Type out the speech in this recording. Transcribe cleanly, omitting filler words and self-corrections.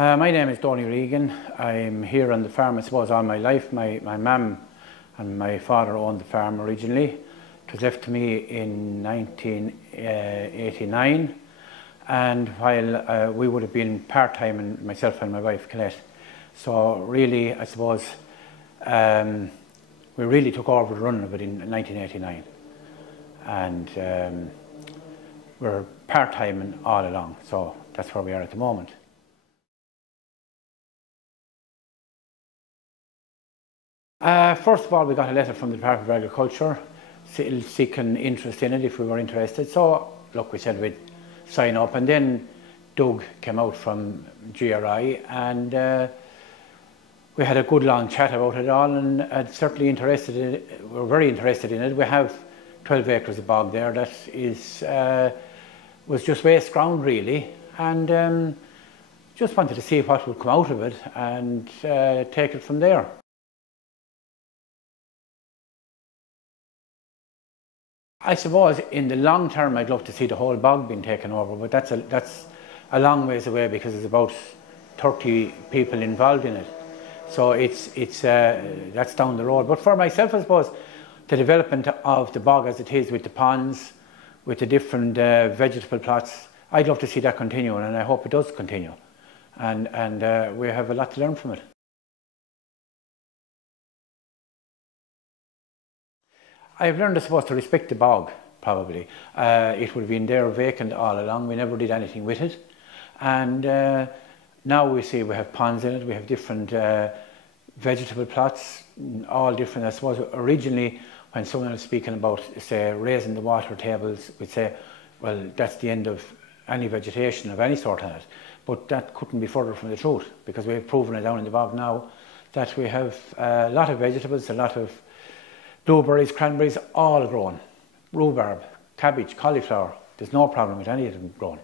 My name is Donie Regan. I'm here on the farm, I suppose, all my life. My mum and my father owned the farm originally. It was left to me in 1989, and while we would have been part-time, and myself and my wife Colette. So really, I suppose, we really took over the running of it in 1989. And we're part-time all along, so that's where we are at the moment. First of all, we got a letter from the Department of Agriculture seeking interest in it if we were interested. So, look, we said we'd sign up, and then Doug came out from GRI, and we had a good long chat about it all, and certainly interested in it. We're very interested in it. We have 12 acres of bog there that was just waste ground really, and just wanted to see what would come out of it and take it from there. I suppose in the long term I'd love to see the whole bog being taken over, but that's a long ways away because there's about 30 people involved in it. So that's down the road. But for myself, I suppose, the development of the bog as it is, with the ponds, with the different vegetable plots, I'd love to see that continue, and I hope it does continue. And we have a lot to learn from it. I've learned, I suppose, to respect the bog, probably. It would have been there vacant all along. We never did anything with it. And now we see we have ponds in it, we have different vegetable plots, all different. I suppose originally when someone was speaking about, say, raising the water tables, we'd say, well, that's the end of any vegetation of any sort on it. But that couldn't be further from the truth, because we've proven it down in the bog now that we have a lot of vegetables, a lot of blueberries, cranberries, all grown. Rhubarb, cabbage, cauliflower. There's no problem with any of them growing.